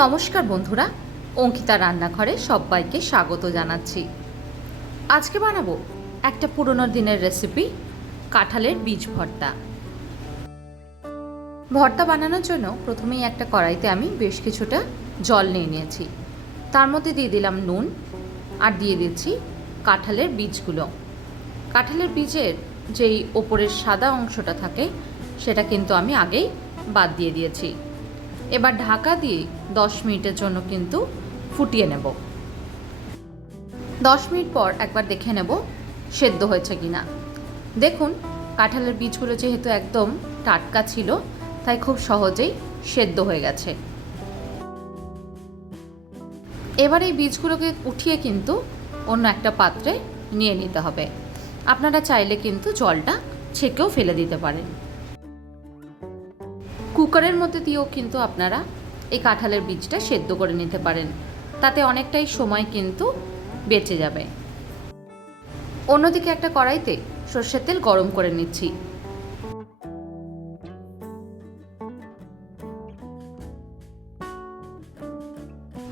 নমস্কার বন্ধুরা, অঙ্কিতা রান্নাঘরে সবাইকে স্বাগত জানাচ্ছি। আজকে বানাবো একটা পুরনো দিনের রেসিপি কাঁঠালের বীজ ভর্তা। ভর্তা বানানোর জন্য প্রথমেই একটা কড়াইতে আমি বেশ কিছুটা জল নিয়ে নিয়েছি। তার মধ্যে দিয়ে দিলাম নুন আর দিয়ে দিচ্ছি কাঁঠালের বীজগুলো। কাঁঠালের বীজের যেই ওপরের সাদা অংশটা থাকে, সেটা কিন্তু আমি আগেই বাদ দিয়ে দিয়েছি। এবার ঢাকা দিয়ে দশ মিনিটের জন্য কিন্তু ফুটিয়ে নেব। দশ মিনিট পর একবার দেখে নেব সেদ্ধ হয়েছে কি না দেখুন, কাঁঠালের বীজগুলো যেহেতু একদম টাটকা ছিল, তাই খুব সহজেই সেদ্ধ হয়ে গেছে। এবার এই বীজগুলোকে উঠিয়ে কিন্তু অন্য একটা পাত্রে নিয়ে নিতে হবে। আপনারা চাইলে কিন্তু জলটা ছেঁকেও ফেলে দিতে পারেন। কুকারের মধ্যে দিয়েও কিন্তু আপনারা এই কাঁঠালের বীজটা সেদ্ধ করে নিতে পারেন। তাতে অনেকটাই সময় কিন্তু বেঁচে যাবে। অন্যদিকে একটা কড়াইতে সর্ষের তেল গরম করে নিচ্ছি।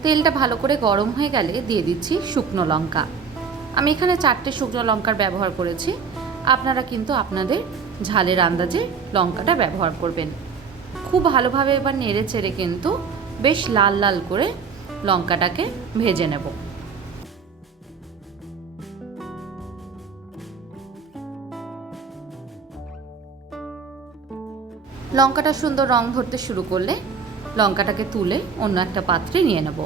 তেলটা ভালো করে গরম হয়ে গেলে দিয়ে দিচ্ছি শুকনো লঙ্কা। আমি এখানে চারটে শুকনো লঙ্কার ব্যবহার করেছি। আপনারা কিন্তু আপনাদের ঝালের আন্দাজে লঙ্কাটা ব্যবহার করবেন। খুব ভালোভাবে এবার নেড়ে চেড়ে কিন্তু বেশ লাল লাল করে লঙ্কাটাকে ভেজে নেব। লঙ্কাটা সুন্দর রং ধরতে শুরু করলে লঙ্কাটাকে তুলে অন্য একটা পাত্রে নিয়ে নেব।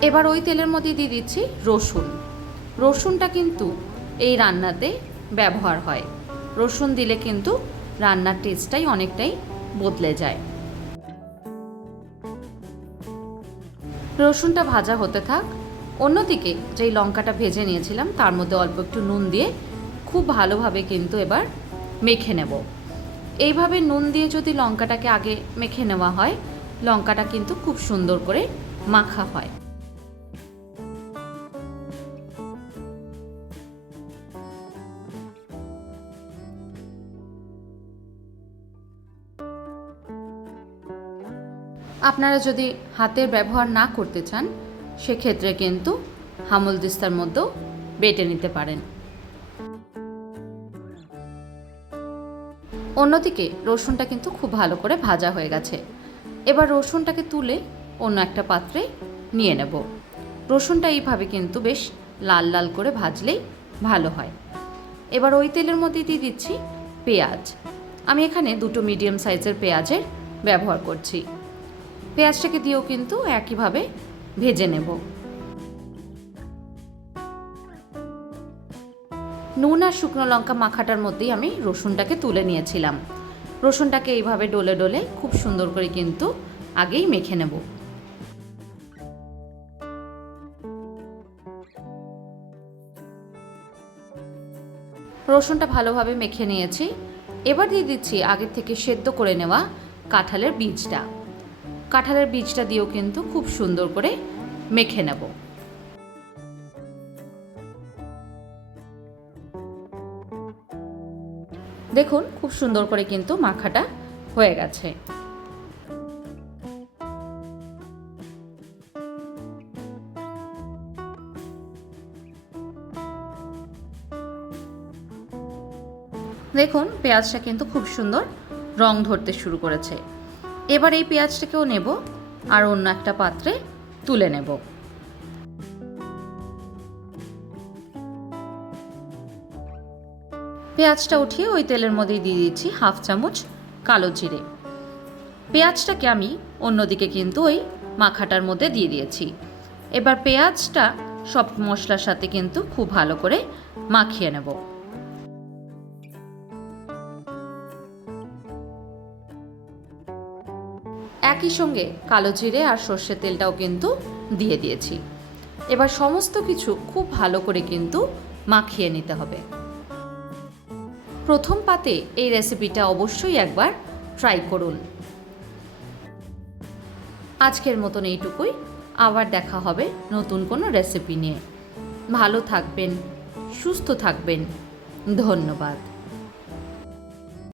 এবার ওই তেলের মধ্যে দিয়ে দিচ্ছি রসুন। রসুনটা কিন্তু এই রান্নাতে ব্যবহার হয়। রসুন দিলে কিন্তু রান্নার টেস্টটাই অনেকটাই বদলে যায়। রসুনটা ভাজা হতে থাক, অন্যদিকে যেই লঙ্কাটা ভেজে নিয়েছিলাম তার মধ্যে অল্প একটু নুন দিয়ে খুব ভালোভাবে কিন্তু এবার মেখে নেব। এইভাবে নুন দিয়ে যদি লঙ্কাটাকে আগে মেখে নেওয়া হয়, লঙ্কাটা কিন্তু খুব সুন্দর করে মাখা হয়। আপনারা যদি হাতের ব্যবহার না করতে চান, সেক্ষেত্রে কিন্তু হামল দিস্তার মধ্যেও বেটে নিতে পারেন। অন্যদিকে রসুনটা কিন্তু খুব ভালো করে ভাজা হয়ে গেছে। এবার রসুনটাকে তুলে অন্য একটা পাত্রে নিয়ে নেব। রসুনটা এইভাবে কিন্তু বেশ লাল লাল করে ভাজলেই ভালো হয়। এবার ওই তেলের মধ্যে দিয়ে দিচ্ছি পেঁয়াজ। আমি এখানে দুটো মিডিয়াম সাইজের পেঁয়াজের ব্যবহার করছি। পেঁয়াজটাকে দিয়েও কিন্তু একইভাবে ভেজে নেব। নুন আর শুকনো লঙ্কা মাখাটার মধ্যেই আমি রসুনটাকে তুলে নিয়েছিলাম। রসুনটাকে এইভাবে ডলে ডলে খুব সুন্দর করে কিন্তু আগেই মেখে নেব। রসুনটা ভালোভাবে মেখে নিয়েছি। এবার দিয়ে দিচ্ছি আগের থেকে সেদ্ধ করে নেওয়া কাঁঠালের বীজটা। কাঁঠালের বীজটা দিয়েও কিন্তু খুব সুন্দর করে মেখে নেব। দেখুন, খুব সুন্দর করে কিন্তু মাখাটা হয়ে গেছে। দেখুন, পেঁয়াজটা কিন্তু খুব সুন্দর রং ধরতে শুরু করেছে। এবার এই পেঁয়াজটাকেও নেব আর অন্য একটা পাত্রে তুলে নেব। পেঁয়াজটা উঠিয়ে ওই তেলের মধ্যে দিয়ে দিচ্ছি হাফ চামচ কালো জিরে। পেঁয়াজটাকে আমি অন্যদিকে কিন্তু ওই মাখাটার মধ্যে দিয়ে দিয়েছি। এবার পেঁয়াজটা সব মশলার সাথে কিন্তু খুব ভালো করে মাখিয়ে নেব। একই সঙ্গে কালো জিরে আর সর্ষের তেলটাও কিন্তু দিয়ে দিয়েছি। এবার সমস্ত কিছু খুব ভালো করে কিন্তু মাখিয়ে নিতে হবে। প্রথম পাতে এই রেসিপিটা অবশ্যই একবার ট্রাই করুন। আজকের মতন এইটুকুই। আবার দেখা হবে নতুন কোনো রেসিপি নিয়ে। ভালো থাকবেন, সুস্থ থাকবেন। ধন্যবাদ।